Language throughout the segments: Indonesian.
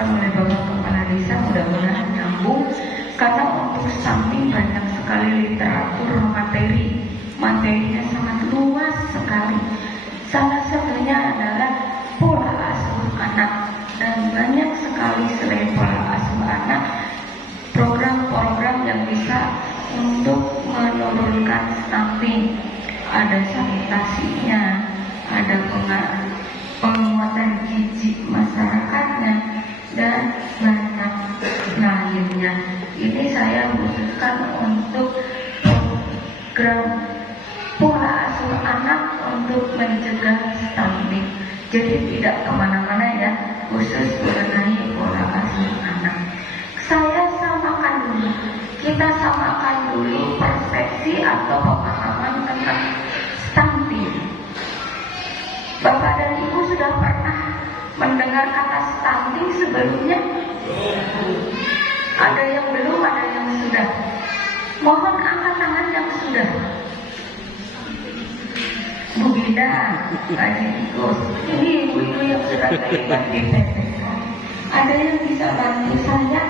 disampaikan oleh Bapak Kepala Desa mudah-mudahan nyambung, karena untuk stunting banyak sekali literatur materinya sangat luas sekali. Salah satunya adalah pola asuh anak, dan banyak sekali selain pola asuh anak program-program yang bisa untuk menurunkan stunting. Ada sanitasinya, ada penguatan gizi masyarakatnya, dan banyak lainnya. Ini saya khususkan untuk program pola asuh anak untuk mencegah stunting. Jadi tidak kemana-mana ya, khusus mengenai pola asuh anak. Kita samakan dulu persepsi atau pemahaman tentang stunting. Bapak dan Ibu sudah pernah mendengar kata stunting sebelumnya? Ada yang belum, ada yang sudah. Mohon angkat tangan yang sudah. Bu Gida, Pak Tikus, ini ibu-ibu yang sudah terlibat di PPK. Ada yang bisa bantu saya?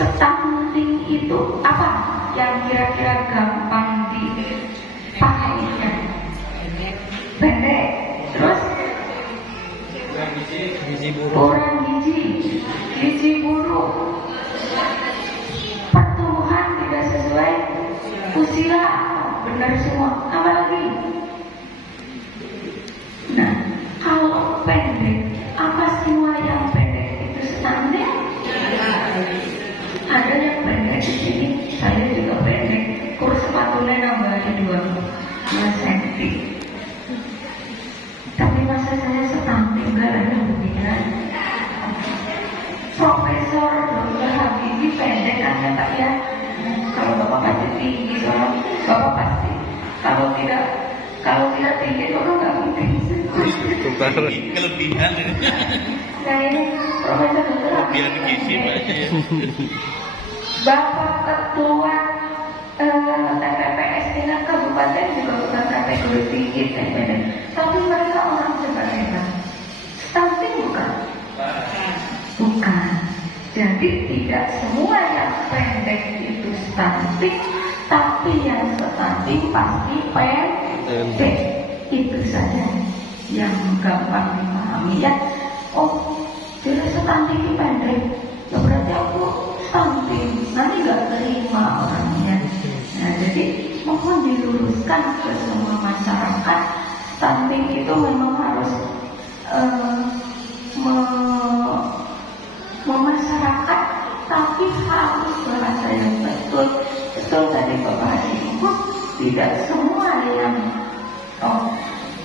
Stunting itu apa yang kira-kira gampang dipahaminya? Pendek. Terus kurang gizi buruk, pertumbuhan tidak sesuai usia, benar semua. Apa lagi? Nah, kalau pendek, apa semua yang pendek itu stunting? Ada yang pendek di sini, saya juga pendek. Kurus sepatunya nambah 2 cm. Tapi masa saya stunting enggak ada hubungan. Profesor Dr. Habibie pendek kan ya Pak ya. Kalau Bapak pasti tinggi, soalnya Bapak pasti. Kalau tidak tinggi Bapak nggak mungkin. Kelebihan. Nah ini Profesor Dr. Habibie. Bapak Ketua TPPS tingkat kabupaten juga bukan kategori tinggi, tapi mereka orang hebat. Stunting bukan? Bukan. Jadi tidak semua yang pendek itu stunting, tapi yang stunting pasti pendek. Itu saja yang gampang dipahami ya. Oh, jadi stunting itu pendek. Ya berarti aku stunting, nanti gak terima orangnya. Nah jadi mohon diluruskan ke semua masyarakat, stunting itu memang harus memasyarakat, tapi harus bahasa yang betul tadi Bapak Ibu. Tidak semua yang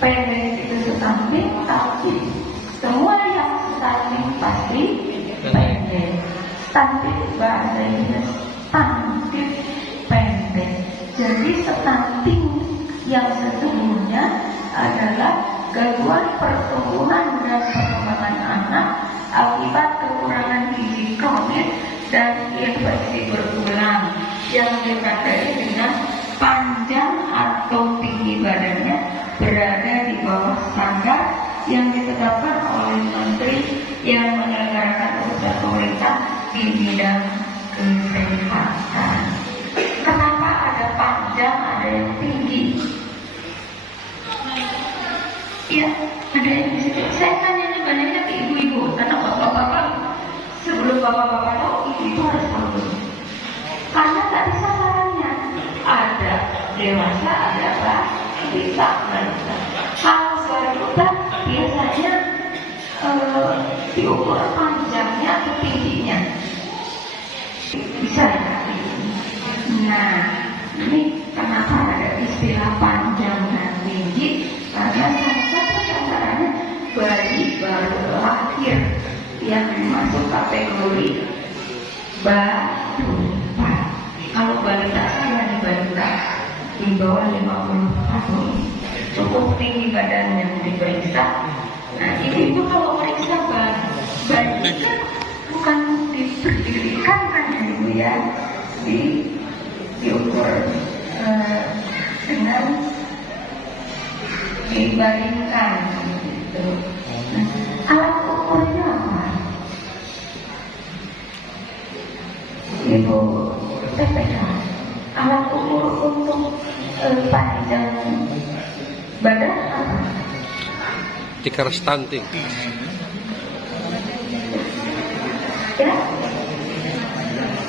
pendek itu stunting, tapi semua yang stunting pasti pendek. Stunting bahasa Inggris stunting pendek. Jadi stunting yang sesungguhnya adalah gangguan pertumbuhan dan perkembangan anak akibat kekurangan gizi kronis dan infeksi berulang yang ditandai dengan panjang atau tinggi badannya berada di bawah standar yang ditetapkan oleh Menteri yang menyelenggarakan urusan pemerintah di bidang kesehatan. Kenapa ada panjang, ada yang tinggi? Ya, ada yang di situ. Saya tanya banyaknya ke ibu-ibu, karena bapak-bapak sebelum bapak-bapak tahu, ibu harus tahu. Karena tadi sasarannya ada dewasa, ada balita. Kalau balita biasanya diukur panjangnya atau tingginya. Bisa ya? Nah, ini kenapa ada istilah panjang dan tinggi? Karena salah satu sasarannya bayi baru lahir yang masuk kategori balita. Kalau balita saya di balita di bawah 50 tahun, cukup tinggi badannya diperiksa. Nah, ibu kalau periksa bayi kan bukan diberdirikan kan ya ibu ya, diukur dengan dibaringkan gitu. Nah, alat ukurnya apa? stiker stunting. Ya,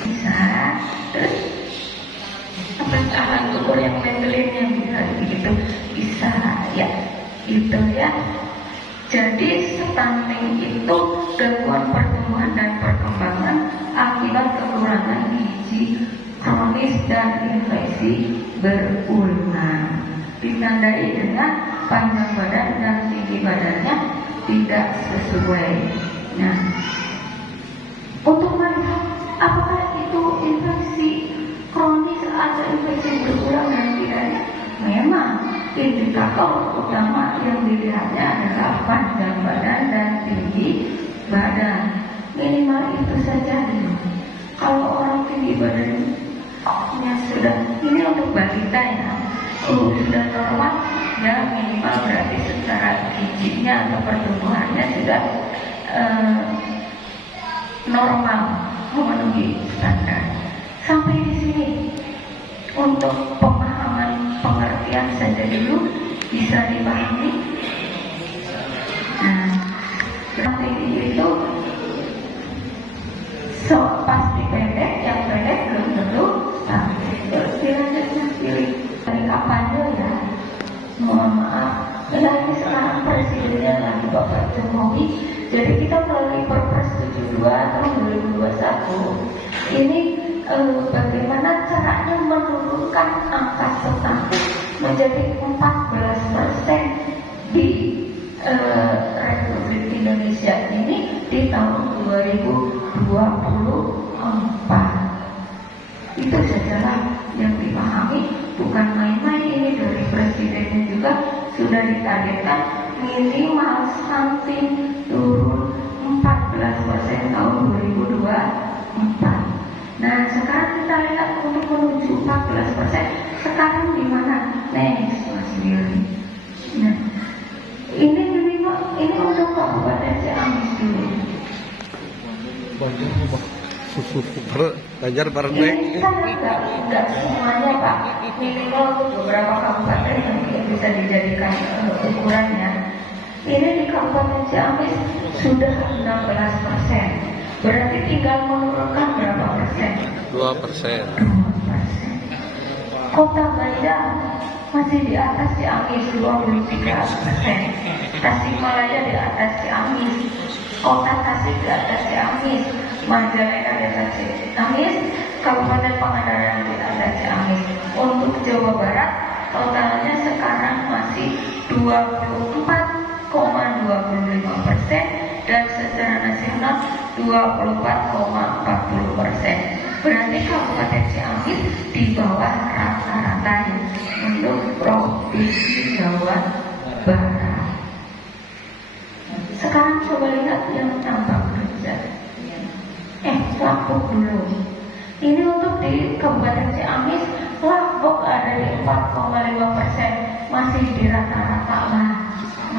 bisa. Terus apa alat ukur yang Mendelinnya bisa begitu, bisa ya, itu ya. Jadi stunting itu gangguan pertumbuhan dan perkembangan akibat kekurangan gizi kronis dan infeksi berulang, ditandai dengan panjang badan dan tinggi badannya tidak sesuai. Nah, untuk melihat apakah itu infeksi kronis atau infeksi berulang dan tidaknya, memang indikator utama yang dilihatnya adalah panjang badan dan tinggi badan. Minimal itu saja dulu. Kalau orang tinggi badannya sudah, ini untuk balita ya, sudah normal ya, minimal berarti secara gizinya atau pertumbuhannya sudah normal, memenuhi standar. Sampai di sini untuk pemahaman pengertian saja dulu bisa dipahami. Nah, berarti itu pasti pendek, yang pendek belum tentu terus dilanjutnya pilih dari kapannya ya. Mohon maaf, ini sekarang presidennya lagi Bapak Jokowi. Jadi kita melalui Perpres 72 tahun 2021 ini bagaimana caranya menurunkan angka stunting menjadi 14% di Republik Indonesia ini di tahun 2024. Itu sajalah yang dipahami, bukan main-main. Ini dari presidennya juga sudah ditargetkan minimal stunting turun 14% tahun 2024. Nah, sekarang kita lihat untuk menuju 14%. Sekarang di mana? Next, Mas Willy. Nah, ini minimal, ini untuk Kabupaten Ciamis dulu. Banjar bareng Ini saya enggak semuanya Pak. Minimal beberapa kabupaten yang bisa dijadikan ukurannya. Ini di Kabupaten Ciamis sudah 16%. Berarti tinggal menurunkan berapa persen? 2%. Kota Bandar masih di atas Ciamis 23%. Tasikmalaya di atas Ciamis. Kota Tasik di atas Ciamis. Majalengka di atas Ciamis. Kabupaten Pangandaran di atas Ciamis. Untuk Jawa Barat totalnya sekarang masih 24,25%. Dan secara nasional 24,40%. Berarti Kabupaten Ciamis di bawah rata-rata untuk Provinsi Jawa Barat. Sekarang coba lihat yang tambah kerja. Lampung dulu. Ini untuk di Kabupaten Ciamis, Lampung ada di 4,5%, masih di rata-rata lah.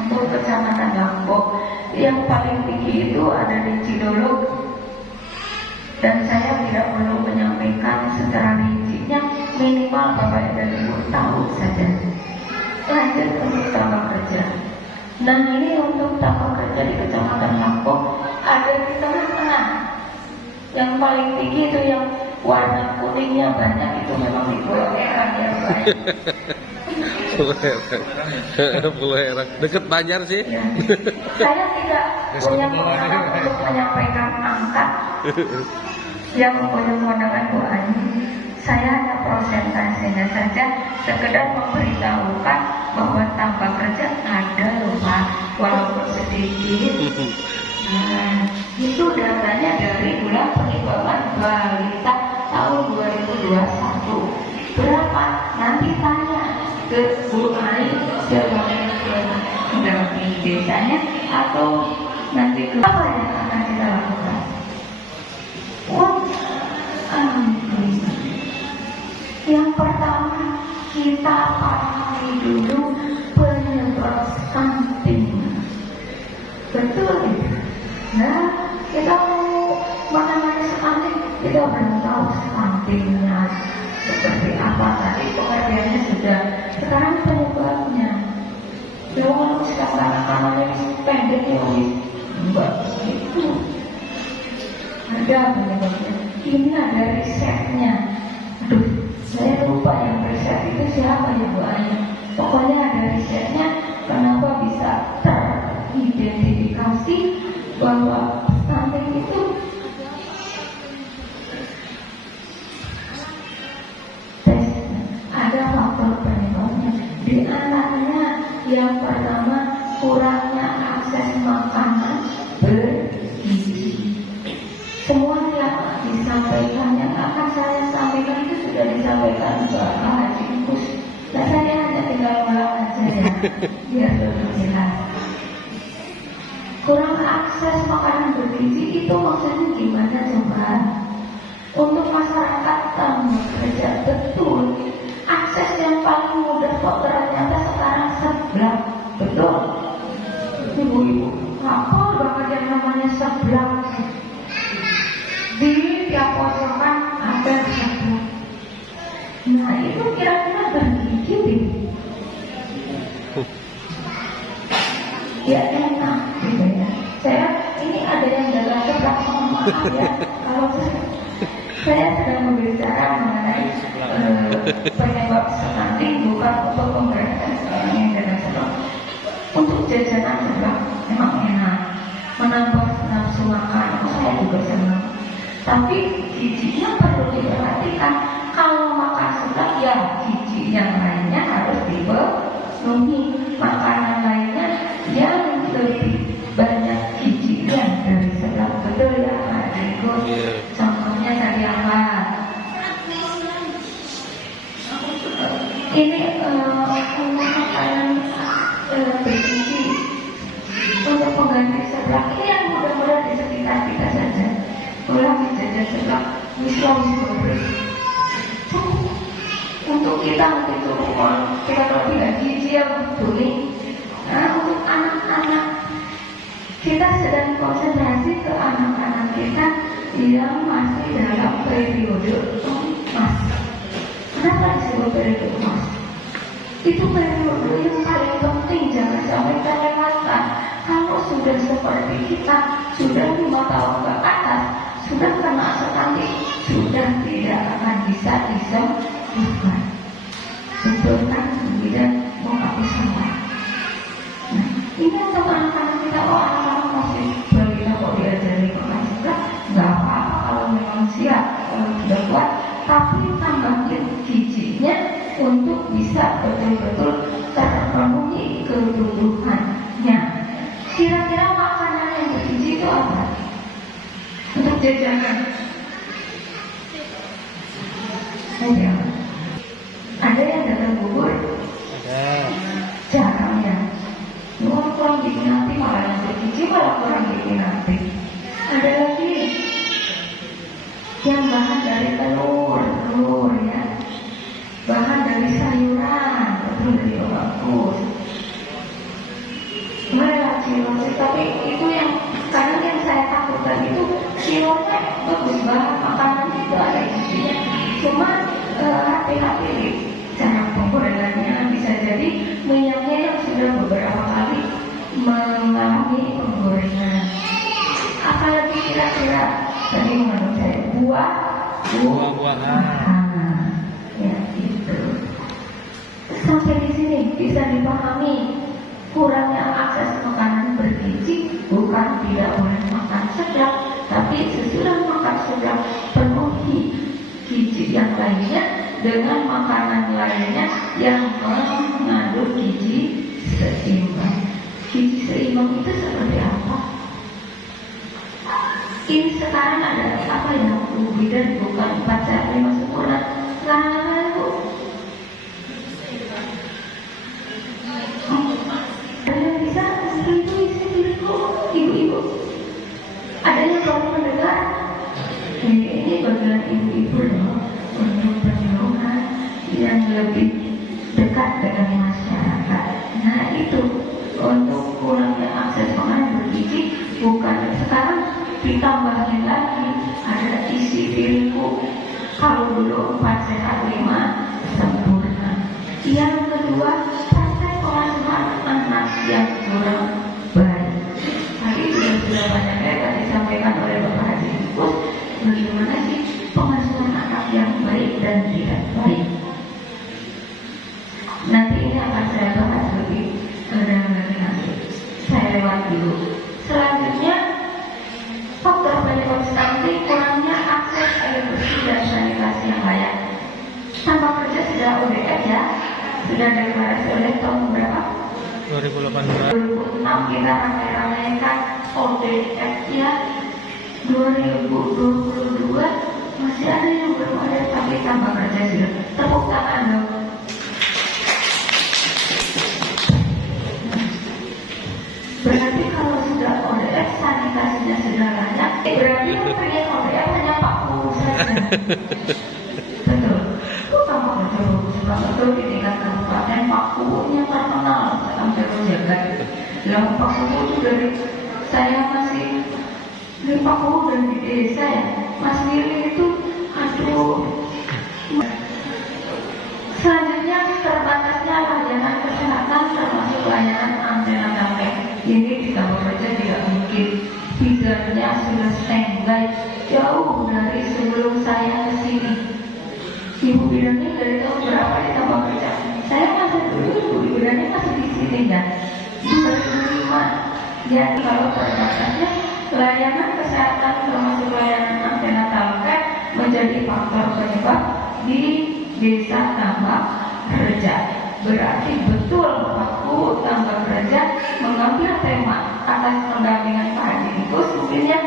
Untuk Kecamatan Lampung yang paling tinggi itu ada di Cidolog, dan saya tidak perlu menyampaikan secara rincinya, minimal Bapak dan Ibu tahu saja. Lanjut untuk tambah kerja. Nah, ini untuk tambah kerja di Kecamatan Lampung ada di tengah-tengah. Yang paling tinggi itu yang warna kuningnya banyak, itu memang di Pulau Erang ya Pak. Pulau Erang deket Banjar sih. Ya. Saya tidak punya kewenangan untuk menyampaikan angka yang punya kewenangan Bu Ani. Saya hanya prosentasenya saja, sekedar memberitahukan bahwa tambah kerja ada loh Pak, walaupun sedikit. Nah, itu datanya dari bulan perkembangan balita tahun 2021. Berapa? Nanti tanya ke Bu Ani sebagai pendamping desanya, atau nanti ke apa yang akan kita lakukan? Yang pertama, kita pahami dulu penyebab stunting. Betul. Nah, kita mau menangani stunting, kita belum tahu stuntingnya seperti apa. Tadi pengertiannya sudah. Sekarang penyebabnya. Kalau sekarang anak-anak ada teori enggak itu ada penyebabnya. Ini ada risetnya. Aduh, saya lupa yang riset itu siapa ya Bu Anya. Pokoknya ada risetnya kenapa bisa teridentifikasi bahwa stunting itu ada faktor penyebabnya. Di antaranya yang pertama kurangnya akses makanan bergizi. Semua yang disampaikan yang akan saya sampaikan itu sudah disampaikan Bapak Haji Kus. Nah, saya hanya tinggal ulang aja ya, biar lebih jelas. Kurang akses makanan bergizi itu maksudnya gimana coba? Untuk masyarakat Tambun Reja betul. Akses yang paling mudah kok ternyata sekarang seblak, betul? Ibu-ibu, apa banget yang namanya seblak? Di tiap pojokan ada seblak. Nah itu kira-kira bergizi deh. Ya enak gitu ya. Saya ini ada yang dagang seblak, mohon maaf ya. Kalau saya sedang berbicara mengenai penyebab stunting bukan untuk pemberantasan orang yang dagang seblak. Untuk jajanan seblak memang enak, menambah nafsu makan. Saya juga senang. Tapi gizinya perlu diperhatikan. Kalau makan seblak ya gizi yang lainnya harus dipenuhi. Makanan lainnya yang lebih banyak gizinya dari seblak, betul ya Pak Diego? Contohnya tadi apa? Ini makanan bergizi untuk pengganti seblak ini yang mudah-mudahan di sekitar kita saja. Ulang jajan seblak wiswa-wiswa untuk kita itu kita lebih gizi yang betul. Nah untuk anak-anak kita sedang konsentrasi ke anak-anak kita yang masih dalam periode emas. Kenapa disebut periode emas? Itu periode yang paling penting, jangan sampai terlewatkan. Kalau sudah seperti kita, sudah 5 tahun ke atas, sudah kena stunting, sudah tidak akan bisa disembuhkan. Betul kan? Tidak mau apa salah. Nah, ini untuk anak-anak kita, anak-anak masih balita kok diajari makan seblak, nggak apa-apa kalau memang siap, kalau sudah kuat, tapi tambahin gizinya untuk bisa betul-betul terpenuhi kebutuhannya. Kira-kira makanan yang bergizi itu apa? Untuk jajanan. Ada yang dalam bubur? Ada. Jarang ya. Kurang diminati malah yang bergizi malah kurang diminati. Ada lagi yang bahan dari telur ya. Bahan dari sayuran, betul dari bagus. Mereka cilok, tapi itu yang kadang yang saya takutkan itu ciloknya bagus banget, makanannya itu ada isinya. Cuma hati-hati cara penggorengannya, bisa jadi minyaknya yang sudah beberapa kali mengalami penggorengan. Apalagi kira-kira tadi menurut saya buah-buahan. Ya itu. Sampai di sini bisa dipahami kurangnya akses makanan bergizi bukan tidak boleh makan seblak, tapi sesudah makan seblak penuhi gizi yang lainnya dengan makanan lainnya yang mengandung gizi seimbang. Gizi seimbang itu seperti apa? Ini sekarang ada apa ya? Bidan bukan 4 sehat 5 sempurna. Sekarang apa ya Bu? Ada yang bisa ibu-ibu. Ada yang baru mendengar? Ini bagian ibu-ibu loh, untuk penyuluhan yang lebih dekat dengan masyarakat. Nah itu untuk kurangnya akses makanan bergizi bukan sekarang ditambahin lagi ada isi piringku. Kalau dulu 4 sehat 5 sempurna. Yang kedua, praktek pengasuhan anak yang kurang baik. disampaikan oleh Bapak Haji Ikus, bagaimana sih pengasuhan anak yang baik dan tidak baik. Nanti ini akan saya bahas lebih dalam lagi nanti. Saya lewat dulu. Selanjutnya, faktor penyebab stunting kurangnya akses air bersih dan sanitasi yang layak. Tanpa kerja sudah ODF ya, sudah deklarasi oleh tahun berapa? 2018. 2006 kita ramai-ramaikan ODF ya. 2022 masih ada yang belum ada, tapi tanpa kerja sudah. Tepuk tangan dong. Berarti kalau sudah ODF sanitasinya sudah layak, berarti yang pengen ODF hanya Pak Guru saja. Betul. Bukan Pak Guru banget tuh di tingkat kabupaten Pak Gurunya terkenal sampai jagat. Lalu Pak Guru itu dari saya masih di Pak Guru dan di desa ya, Mas Willy itu aduh. Selanjutnya terbatasnya layanan kesehatan termasuk layanan antenatal care. Ini di Tambak Reja tidak mungkin, bidannya sudah standby jauh dari sebelum saya ke sini. Ibu bidannya dari tahun berapa di Tambak Reja? Saya masih dulu, ibu bidannya masih di sini ya, 2005. Jadi kalau terbatasnya layanan kesehatan termasuk layanan antenatal care menjadi faktor penyebab di Desa Tambak Reja. Berarti betul Bapakku Tambak Reja mengambil tema atas pendampingan Pak Haji Ikus mungkinnya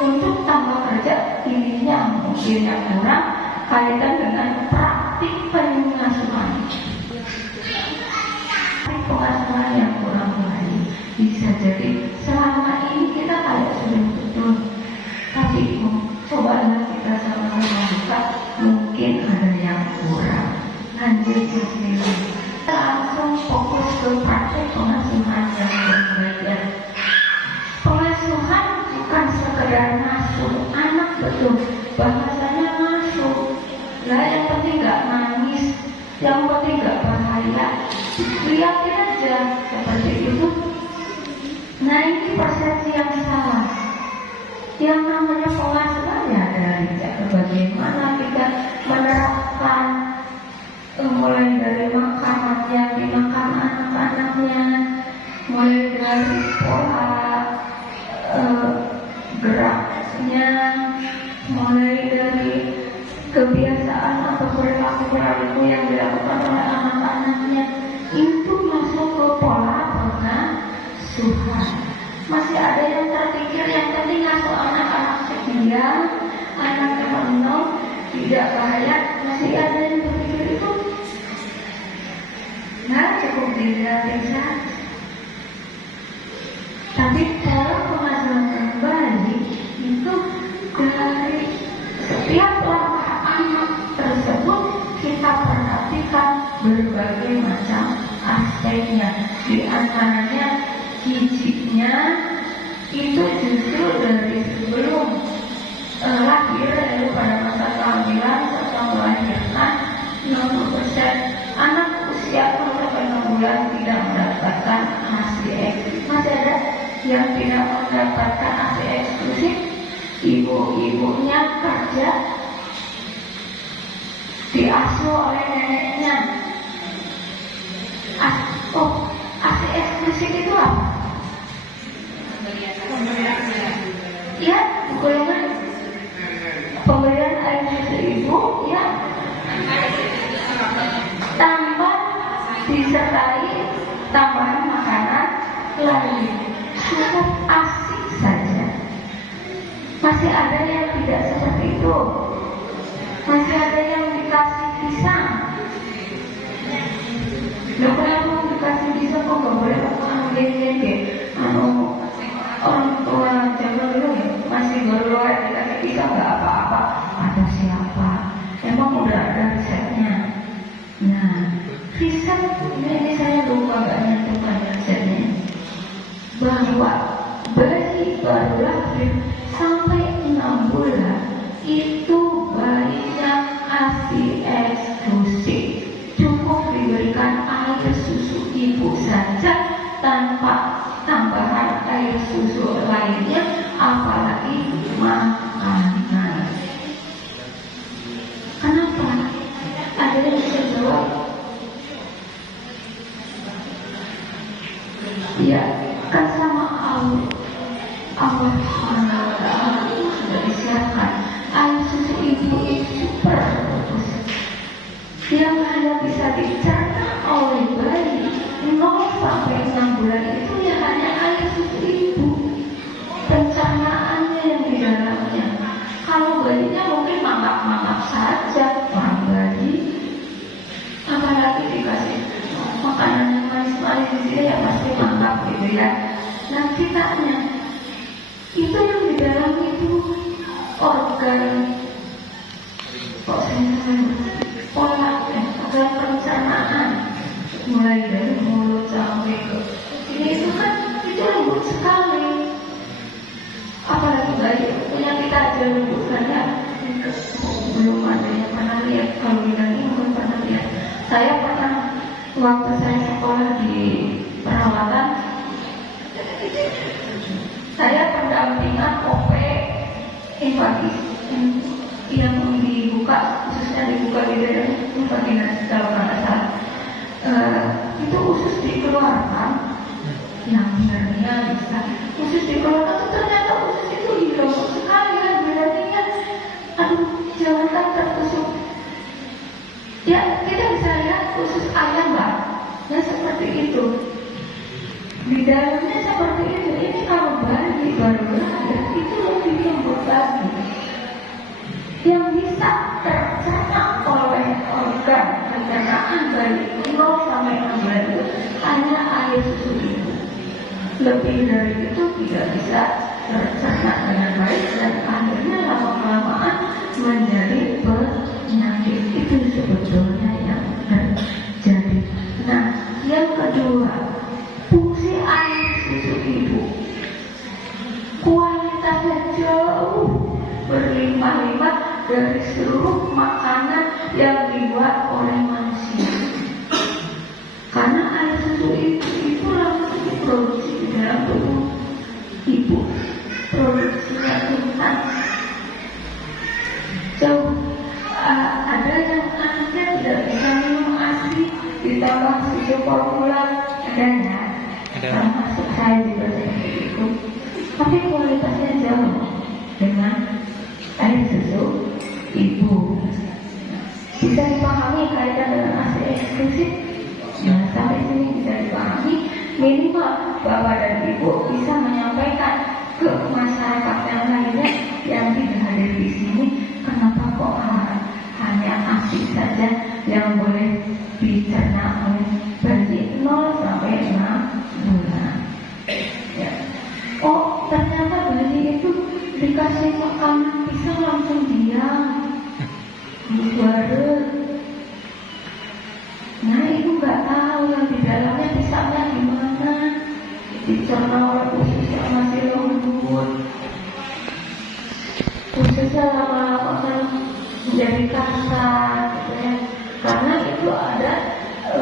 untuk Tambak Reja ininya mungkin yang kurang kaitan dengan praktik pengasuhan. Praktik pengasuhan yang kurang baik bisa jadi selama ini kita kayak sudah betul, tapi cobalah kita sama-sama buka, mungkin ada yang kurang. Lanjut ke sini. Langsung fokus ke praktek pengasuhan yang berbeda. Pengasuhan bukan sekedar ngasuh anak, betul, bahasanya ngasuh. Lah yang penting nggak nangis, yang penting nggak bahaya. Lihatin aja seperti itu. Nah ini persepsi yang salah. Yang namanya pengasuhan ya dari bagaimana kita menerapkan mulai dari makanan yang dimakan anak-anaknya, mulai dari pola geraknya, mulai dari kebiasaan atau perilaku yang dilakukan oleh anak-anaknya, itu masuk ke pola pengasuhan. Masih ada yang terpikir yang penting ngasuh anak-anak setia, anak yang tidak bahaya, masih ada yang berpikir itu. Nah, cukup dilihatin saja. Tapi pola pengasuhan kembali itu dari setiap langkah anak tersebut kita perhatikan berbagai macam aspeknya. Di antaranya gizinya itu justru dari sebelum lahir, yaitu pada masa kehamilan serta melahirkan 60% anak usia 0-6 bulan tidak mendapatkan ASI eksklusif. Masih ada yang tidak mendapatkan ASI eksklusif, ibu-ibunya kerja, diasuh oleh neneknya. ASI eksklusif itu apa? Ya, golongan pemberian air susu ibu ya, tanpa disertai tambahan makanan lain, cukup asik saja. Masih ada yang tidak seperti itu, masih ada yang dikasih pisang. Loh, kenapa dikasih pisang kok gak boleh makan gede-gede? Orang tua zaman dulu ya, masih baru dikasih pisang gak apa-apa. Ada siapa? Emang udah ada resepnya. Nah, resep ini saya lupa gak nyentuhkan resepnya, bahwa bayi baru lahir sampai 6 bulan itu bayinya ASI eksklusif, cukup diberikan air susu ibu saja tanpa tambahan air susu lainnya, apalagi Allah SWT sudah disiapkan air susu ibu itu super bagus yang hanya bisa dicerna oleh bayi 0 sampai 6 bulan itu ya hanya air susu ibu, pencernaannya yang di dalamnya. Kalau bayinya mungkin mangap-mangap saja, orang bayi apalagi dikasih makanan yang manis-manis di sini ya pasti mangap gitu ya. Nah kitanya itu yang di dalam itu organ pola organ pencernaan mulai dari mulut sampai ke ini itu kan itu lembut sekali. Apalagi bayi punya kita aja lembut karena belum ada yang pernah lihat. Kalau bilang ini belum pernah lihat. Saya pernah waktu saya sekolah di perawatan, saya pendampingan OP invagis yang dibuka, khususnya dibuka di daerah invagis kalau nggak salah. Itu usus dikeluarkan, yang benarnya bisa usus dikeluarkan, ternyata usus itu hilang sekali kan benarnya. Aduh, jangan tertusuk. Ya, kita bisa lihat usus ayam mbak, ya seperti itu. Di dalamnya seperti itu. Ini kalau bayi baru lahir itu lebih lembut lagi. Yang bisa tercerna oleh organ pencernaan bayi 0 sampai 6 bulan itu hanya air susu ibu. Lebih dari itu tidak bisa tercerna dengan baik dan akhirnya lama-kelamaan menjadi penyakit. Itu sebetulnya yang terjadi. Nah, yang kedua, fungsi air susu ibu kualitasnya jauh berlimpah-limpah dari seluruh makanan yang dibuat oleh manusia. Karena air susu itu langsung diproduksi di dalam tubuh ibu, produksinya instan. Jauh ada yang anaknya tidak bisa minum ASI ditambah susu formula adanya. Termasuk saya juga seperti itu. Tapi kualitasnya jauh dengan air susu ibu. Bisa dipahami kaitan dengan ASI eksklusif. Nah, sampai sini bisa dipahami. Minimal bapak dan ibu bisa menyampaikan ke masyarakat yang lainnya yang tidak hadir di sini, kenapa kok hanya ASI saja yang boleh dicerna oleh bayi 0 sampai 6 bulan. Ya. Oh, ternyata bayi itu dikasih makanan bisa langsung diam, dibuat. Nah, ibu nggak tahu yang di dalamnya pisahnya gimana, dicerna oleh usus yang masih lembut. Ususnya lama-lama kan menjadi kasar, gitu ya. Karena itu ada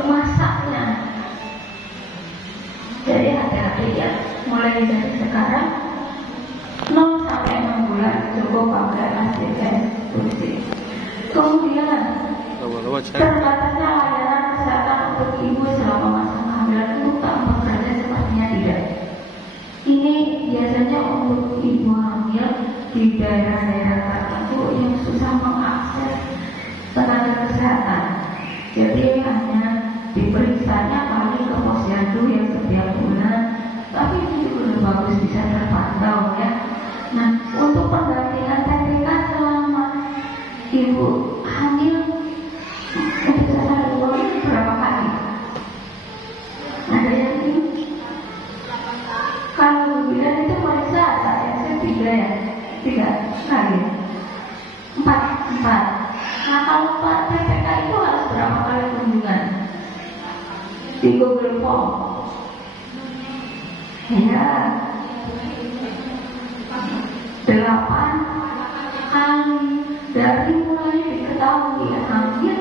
masaknya. Jadi hati-hati ya, mulai dari sekarang 0 sampai 6 bulan cukup pakai ASI eksklusif. Kemudian terbatasnya layanan kesehatan untuk ibu selama masa kehamilan untuk tak bekerja sepertinya tidak. Ini biasanya untuk ibu hamil di daerah-daerah tertentu yang susah mengakses tenaga kesehatan. Jadi hanya diperiksanya paling ke posyandu yang setiap bulan. Tapi itu juga bagus bisa terpantau ya. Nah, untuk pendampingan TPK selama ibu hamil untuk sehari berapa kali? Ada yang ini? Kalau bilang itu periksa saya 3 kali, 4. Nah, kalau TPK itu harus berapa kali kunjungan? Di Google Form. Ya, 8 kali dari mulai diketahui hamil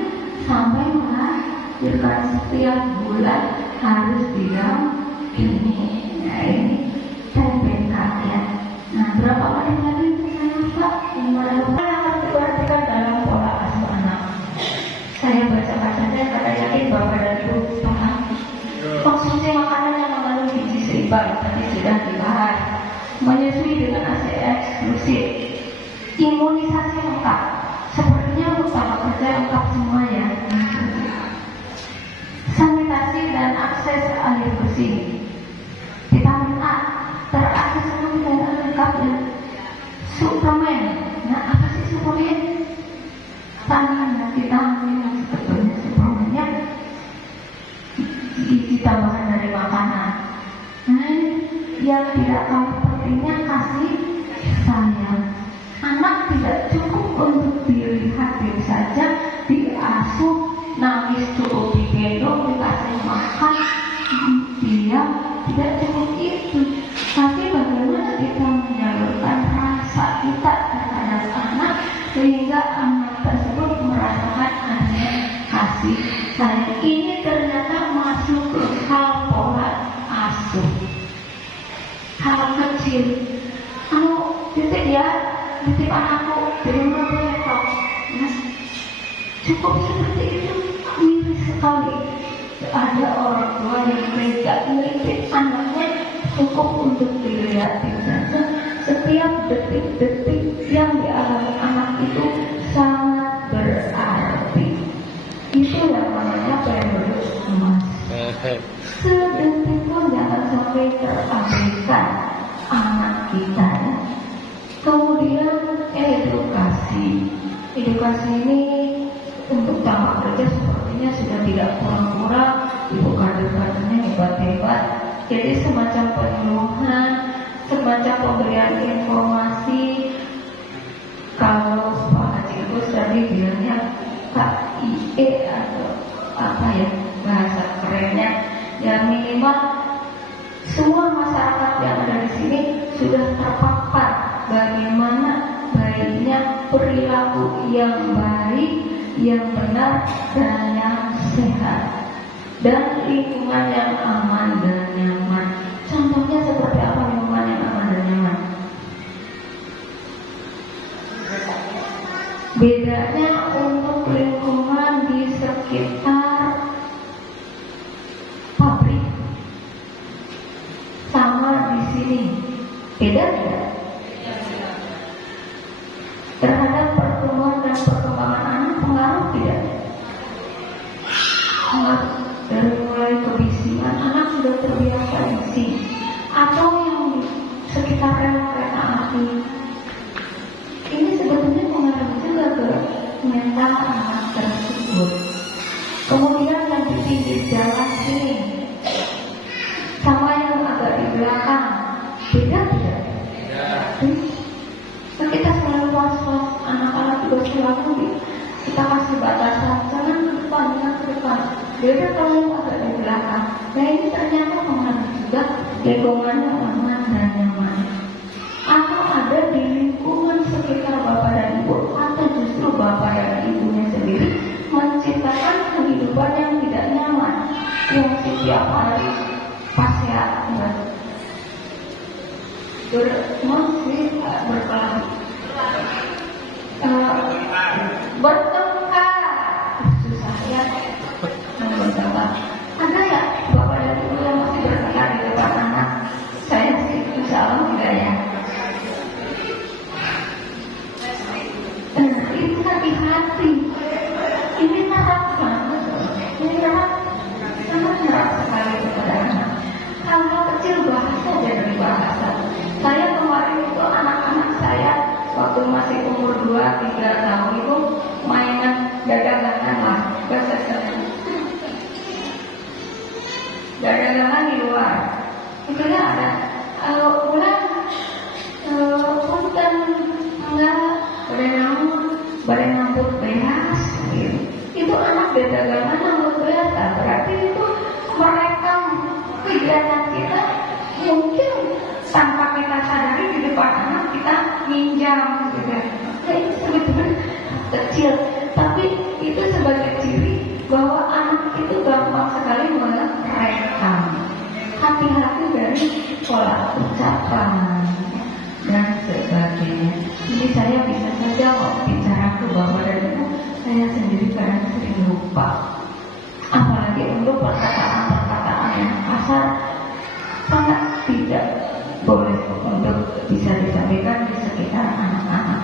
sampai melahirkan setiap bulan harus didampingi. Nah, ini TPK ya. Nah, berapa kali tadi saya Pak? Apa yang harus diperhatikan dalam pola asuh anak? Saya baca-baca saja karena yakin Bapak dan Ibu paham. Konsumsi makanan yang mengandung gizi seimbang tadi sudah dibahas. Menyusui dengan AC eksklusif, imunisasi lengkap, sepertinya untuk tempat kerja lengkap semua ya. Sanitasi dan akses air bersih, vitamin A, terakses dengan lengkap dan suplemen. Nah, apa sih suplemen? Tanaman vitamin yang sebetulnya suplemennya ditambahkan dari makanan. Yang tidak kalah pentingnya kasih sayang. Anak tidak cukup untuk dilihat diam saja, diasuh, nangis cukup digendong, dikasih makan, diam, tidak cukup itu. Tapi bagaimana kita menyalurkan rasa kita terhadap anak sehingga anak tersebut merasakan adanya kasih sayang. Ini ternyata masuk ke hal pola asuh, hal kecil. Titip ya, titip anakku di rumah boleh kok. Mas, cukup seperti itu, miris sekali. Ada orang tua yang tidak nitip anaknya cukup untuk dilihatin saja. Setiap detik-detik yang dialami anak itu sangat berarti. Itu yang namanya periode emas. Sedetik pun jangan sampai terabaikan anak kita. Kemudian edukasi ini untuk tamat kerja sepertinya sudah tidak kurang-kurang. Ibu kader-kadernya hebat-hebat. Jadi semacam penyuluhan, semacam pemberian informasi. Kalau Pak Haji Gus tadi bilangnya KIE atau apa ya bahasa kerennya, ya minimal semua masyarakat yang ada di sini sudah terpapar bagaimana baiknya perilaku yang baik, yang benar dan yang sehat, dan lingkungan yang aman dan nyaman. Contohnya seperti apa lingkungan yang aman dan nyaman? Bedanya untuk lingkungan di sekitar pabrik sama di sini, beda tidak? Terhadap pertumbuhan dan perkembangan anak pengaruh tidak? Dari mulai kebisingan anak sudah terbiasa bising, atau yang di sekitar rel kereta api. Ini sebetulnya pengaruh juga ke mental anak tersebut. Kemudian yang di pinggir jalan sini sama yang agak di belakang, beda tidak? Nah, kita selalu was-was, anak-anak juga selalu kita kasih batasan, jangan ke depan, jangan ke depan. Beda kalau yang agak di belakang. Nah, ini ternyata pengaruh juga lingkungan yang aman dan nyaman. Atau ada di lingkungan sekitar bapak dan ibu, atau justru bapak dan ibunya sendiri menciptakan kehidupan yang tidak nyaman, yang setiap hari pasti berkelahi, bertengkar, susah ya, bertengkar. Ada ya bapak dan ibu yang masih bertengkar di depan anak? Saya sih insya Allah tidak ya. Ini hati-hati, ini narap banget, ini narap, sangat narap sekali kepada anak. Hal-hal kecil bahasa dari bahasa. Saya kemarin itu anak-anak saya waktu masih umur 2-3 tahun itu mainan dagangan lah, dagangan di luar. Itu ada bulan punten enggak bareng rambut beras gitu. Itu anak dagangan rambut beras, berarti itu merekam kegiatan kita mungkin tanpa kita sadari di depan anak kita minjam gitu. Nah, itu sebetulnya kecil, tapi itu sebagai ciri bahwa anak itu gampang sekali merekam. Hati-hati dari pola ucapan dan sebagainya. Jadi saya bisa saja bicara ke bapak dan ibu, saya sendiri kadang sering lupa. Apalagi untuk perkataan-perkataan yang kasar sangat tidak boleh untuk bisa disampaikan. berlebihan di sekitar anak-anak.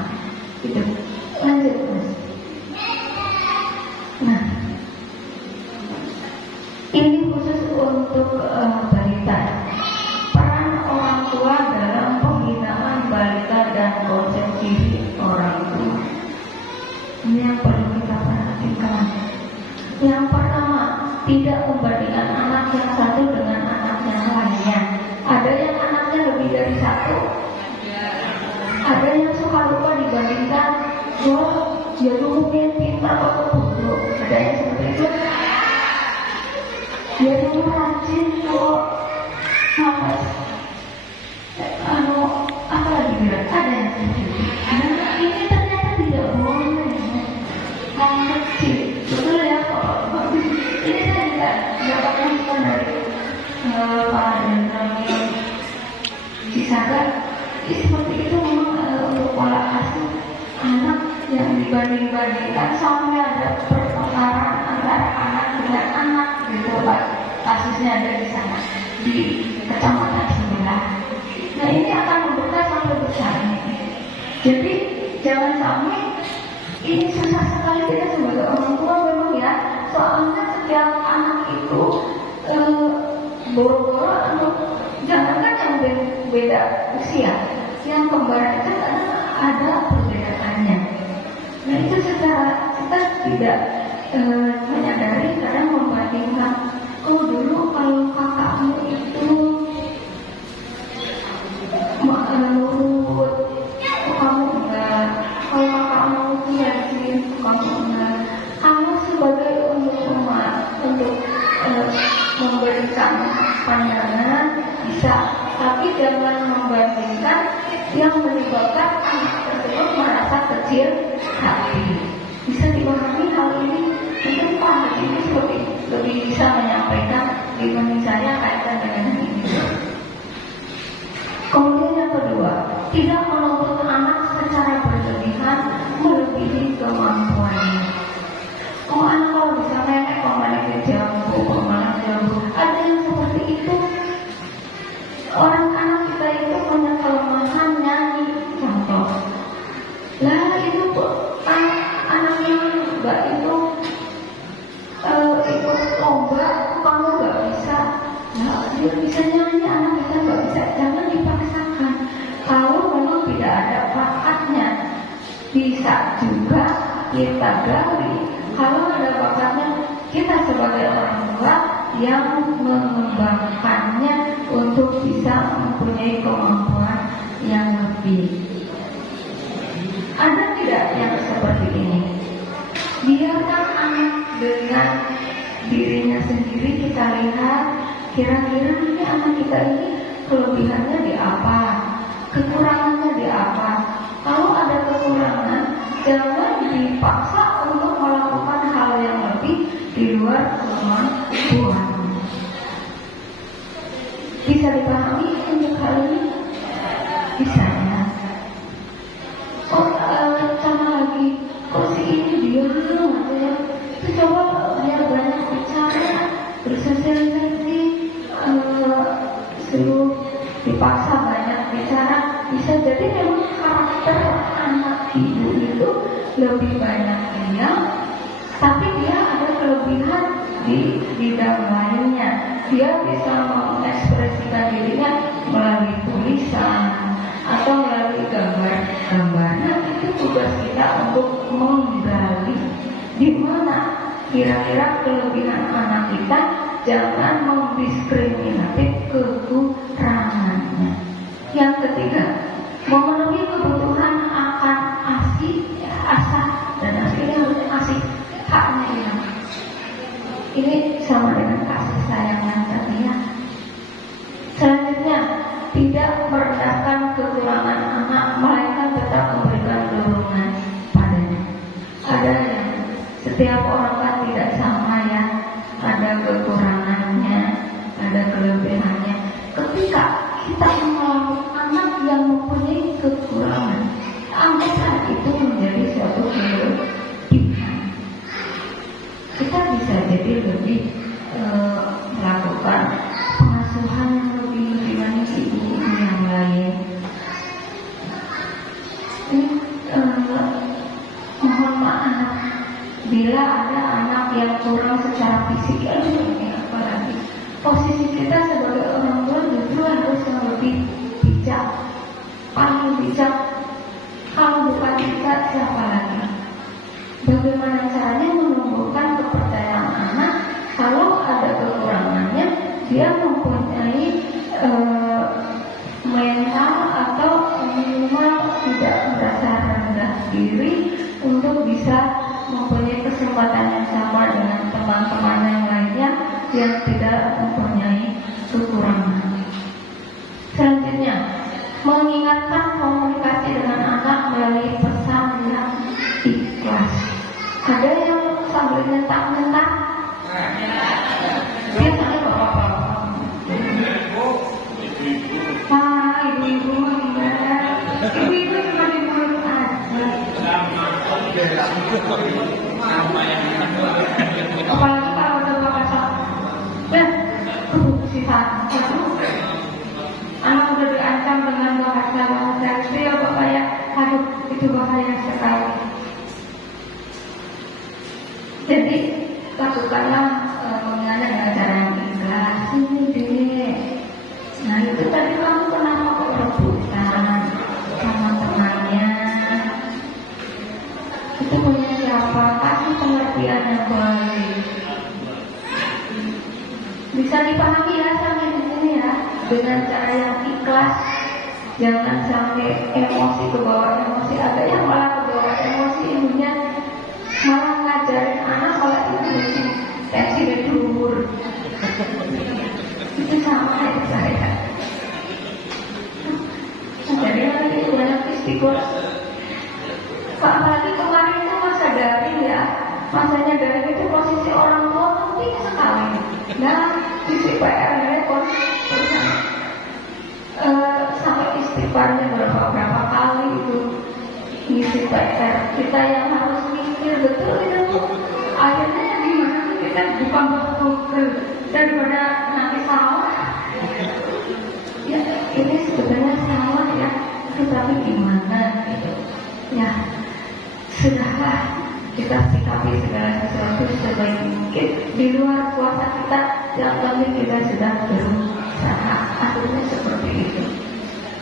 Itu lanjut Mas. Nah, ini khusus untuk balita. Peran orang tua dalam pembinaan balita dan konsep orang tua. Ini yang perlu kita perhatikan. Yang pertama, tidak membandingkan anak yang satu dengan anak yang lainnya. Ada yang anaknya lebih dari satu. Ada yang suka lupa dibandingkan. Oh, dia dulu mungkin pintar atau bodoh. Ada yang seperti itu. Dia dulu rajin kok. Apa lagi bilang? Ada yang seperti itu. Nah, ini ternyata tidak boleh. Kecil, betul ya Pak. Ini saya juga dapatkan respon dari Pak Jenderal Cisaga. Seperti itu memang untuk pola asuh anak yang dibanding-bandingkan sampai ada pertengkaran antara anak dengan anak gitu Pak. Kasusnya ada di sana di kecamatan sebelah. Nah ini akan membuka sampai besar. Jadi jangan sampai ini susah sekali kita sebagai orang tua memang ya. Soalnya setiap anak itu boro-boro untuk jangankan yang beda usia, yang kembar itu ada perbedaannya. Nah itu secara kita tidak menyadari kadang membandingkan. Oh dulu kalau kakakmu itu nurut, kamu enggak. Kalau kakakmu itu rajin, kamu enggak. Kamu sebagai untuk memberikan pandangan bisa, tapi jangan membandingkan yang menyebabkan anak tersebut merasa kecil hati. Bisa dipahami hal ini? Mungkin Pak Haji ini lebih bisa menyampaikan dibanding saya kaitan dengan ini. Kemudian yang kedua, tidak menuntut anak secara berlebihan melebihi kemampuannya. Oh anak kalau bisa nenek, pemain jambu, ada yang seperti itu. Orang anak kita itu punya kelemahan nyanyi, contoh. Lah itu anaknya Mbak itu ikut lomba, kamu nggak bisa. Nah, dia bisa nyanyi, anak kita nggak bisa. Jangan dipaksakan. Kalau memang tidak ada bakatnya, bisa juga kita gali. Kalau ada bakatnya, kita sebagai orang tua yang mengembangkannya untuk bisa mempunyai kemampuan yang lebih. Ada tidak yang seperti ini? Biarkan anak dengan dirinya sendiri, kita lihat kira-kira ini anak kita ini kelebihannya di apa, kekurangannya di apa. Kalau ada kekurangan, jangan dipaksa untuk melakukan hal yang lebih di luar kemampuan. Bisa dipahami untuk hal ini? Bisa ya. Oh, sama lagi, kok si ini dia ya. Itu coba dia banyak bicara, bersosialisasi, suruh dipaksa banyak bicara. Bisa jadi memang karakter anak ibu itu lebih banyak diam, tapi dia ada kelebihan di bidang lainnya. Dia bisa mengekspresikan dirinya melalui tulisan atau melalui gambar. Nah itu tugas kita untuk menggali di mana kira-kira kelebihan anak kita, jangan mendiskriminatif kekurangannya. Yang ketiga, memenuhi kebutuhan akan asah dan aslinya harus asih haknya hilang. Ini sama dengan kasih sayang tadi ya. Selanjutnya, tidak merendahkan kekurangan anak, melainkan tetap memberikan dorongan padanya. Ada yang setiap orang kan tidak sama ya, ada kekurangannya, ada kelebihannya. bila ada anak yang kurang secara fisik, aduh ini apalagi. Posisi kita sebagai orang tua justru harus yang lebih bijak, paling bijak. Kalau bukan kita, siapa lagi? Bagaimana caranya menumbuhkan kepercayaan anak kalau ada kekurangannya, dia mempunyai mental atau minimal tidak merasa rendah diri untuk bisa mempunyai kesempatan yang sama dengan teman-teman yang lainnya yang tidak mempunyai kekurangan. Selanjutnya, mengingatkan komunikasi dengan anak melalui pesan yang ikhlas. Ada yang sambil nyentak-nyentak? Biasanya bapak-bapak. Ibu-ibu enggak. Ibu-ibu cuma di mulut aja. Apalagi kalau udah bapak ya, sisa. Anak udah diancam dengan bahasa seks, ya bapak ya, aduh itu bahaya sekali. Jadi lakukanlah mengenai dengan cara yang ikhlas. Ini deh. Nah itu tadi kamu kenapa kok rebutan sama temannya? Itu punya siapa? Kasih pengertian yang baik. Bisa dipahami ya sampai di sini ya, dengan cara yang ikhlas. Jangan sampai emosi kebawa emosi. Ada yang malah kebawa emosi, ibunya malah ngajarin anak malah itu tensi berdur. Itu sama ya saya. Jadi lagi banyak istighfar. Pak lagi kemarin itu masa daring ya. Masanya daring itu posisi orang tua penting sekali. Nah, isi PR repot sampai istighfarnya berapa kali itu isi PR. Kita yang harus mikir betul itu. Akhirnya gimana kita bukan betul daripada nanti salah. Ya ini sebetulnya salah ya, tetapi gimana gitu. Ya sudahlah, kita sikapi segala sesuatu sebaik mungkin. Di luar kuasa kita, yang penting kita sudah berusaha. Akhirnya seperti itu.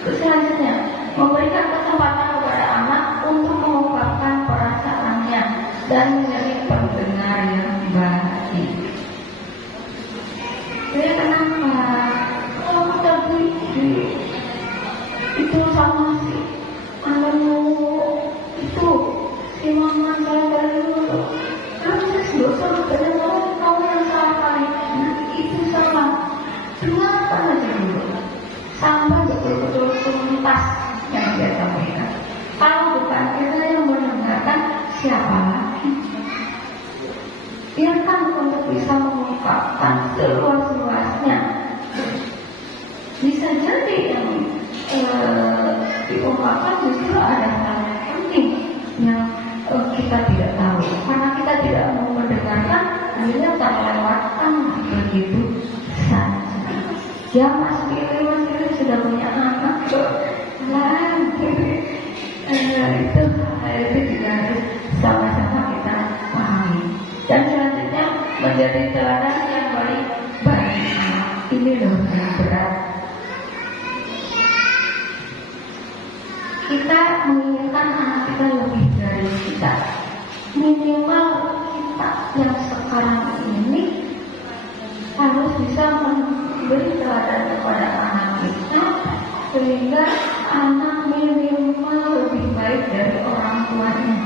Selanjutnya, memberikan kesempatan kepada anak untuk mengungkapkan perasaannya dan menjadi pendengar yang baik. Jadi kenapa? Kalau tadi itu sama si itu si mama saya dari dulu. Terus dosa katanya kamu yang salah kali. Nah itu salah. Dengarkan aja dulu sampai betul-betul tuntas yang dia sampaikan. Kalau bukan kita yang mendengarkan, siapa lagi? Biarkan untuk bisa mengungkapkan seluas-luasnya. Bisa jadi yang diungkapkan justru ada hal yang penting yang kita tidak tahu. Karena kita tidak mau mendengarkan, akhirnya terlewatkan begitu saja. Ya Mas Billy sudah punya anak nah, itu juga harus sama-sama kita pahami. Dan selanjutnya menjadi teladan yang baik bagi anak. Ini loh yang berat. Kita menginginkan anak kita lebih dari kita. Minimal kita yang sekarang ini harus bisa memberi teladan kepada anak kita, sehingga anak minimal lebih baik dari orang tuanya.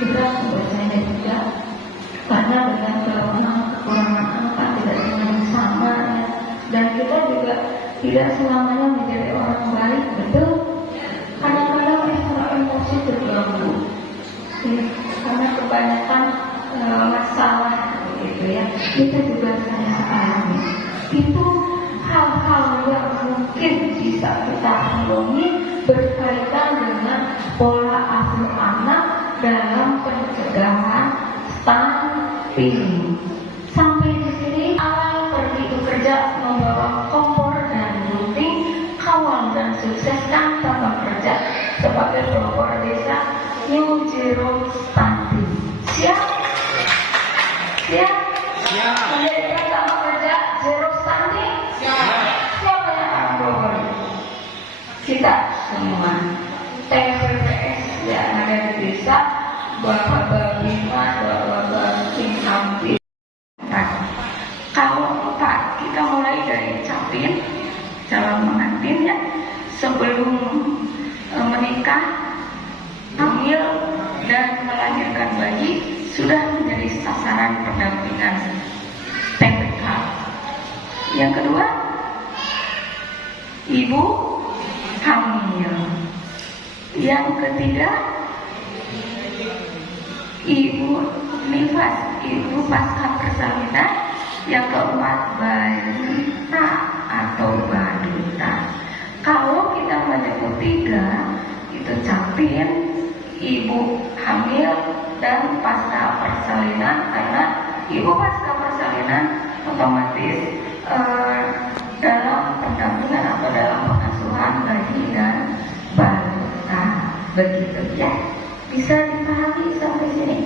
Berat bacanya juga, karena dengan kekurangan anak tidak semuanya sama ya. Dan kita juga tidak selamanya menjadi orang baik, betul? Kadang-kadang emosi terganggu ya, karena kebanyakan masalah gitu ya. Itu juga saya alami. Itu hal-hal yang mungkin bisa kita renungi berkaitan dengan pola asuh anak dalam pencegahan stunting. Sampai di sini awal pergi bekerja membawa kompor dan gunting, kawal dan sukseskan tanpa kerja sebagai pelopor desa New Zero Stunting. Siap? hamil dan melahirkan bayi sudah menjadi sasaran pendampingan TPK. Yang kedua, ibu hamil. Yang ketiga, ibu nifas, ibu pasca persalinan. Yang keempat, balita atau balita. Kalau kita menyebut tiga, itu capin, ibu hamil, dan pasca persalinan. Karena ibu pasca persalinan otomatis dalam pendampingan atau dalam pengasuhan bayi dan balita. Begitu ya, bisa dipahami sampai sini.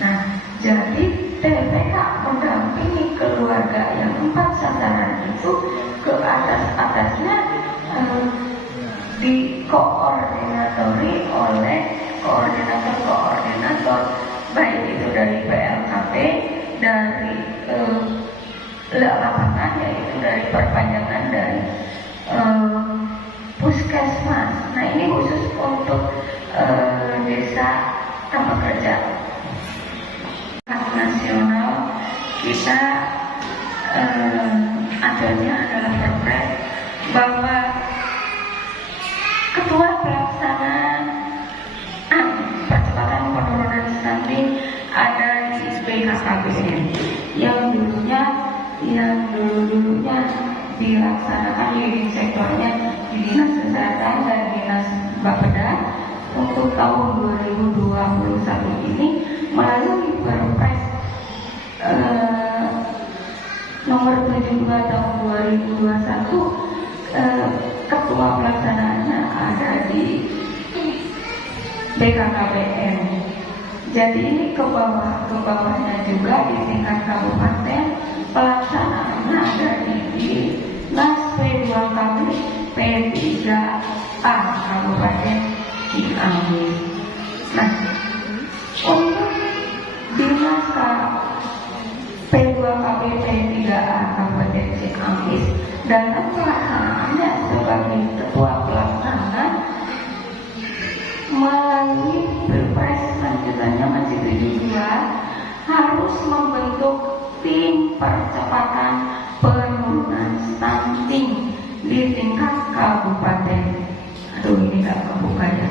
Nah, jadi TPK mendampingi keluarga yang 4 sasaran itu ke atasnya dikoordinatori oleh koordinator baik itu dari PLKP, dari lapangan, yaitu dari perpanjangan dari puskesmas. Nah, ini khusus untuk desa tanpa kerja nasional. Kita adanya adalah perpres bahwa ketua pelaksanaan percepatan penurunan stunting ada di BKKBN yang dulunya dilaksanakan di sektornya di Dinas Kesehatan dan Dinas Bapeda. Untuk tahun 2021 ini melalui Perpres nomor 72 tahun 2021, ketua pelaksanaannya ada di BKKBN. Jadi ini ke bawahnya juga di tingkat kabupaten, pelaksanaannya ada di Dinas P2KB P3A Kabupaten Ciamis. Nah, untuk Dinas P2KB P3A Kabupaten Ciamis dalam pelaksanaannya sebagai ketua pelaksana melalui Pilpres lanjutannya masih 72 harus membentuk tim percepatan penurunan stunting di tingkat kabupaten. Aduh, ini gak kebuka ya.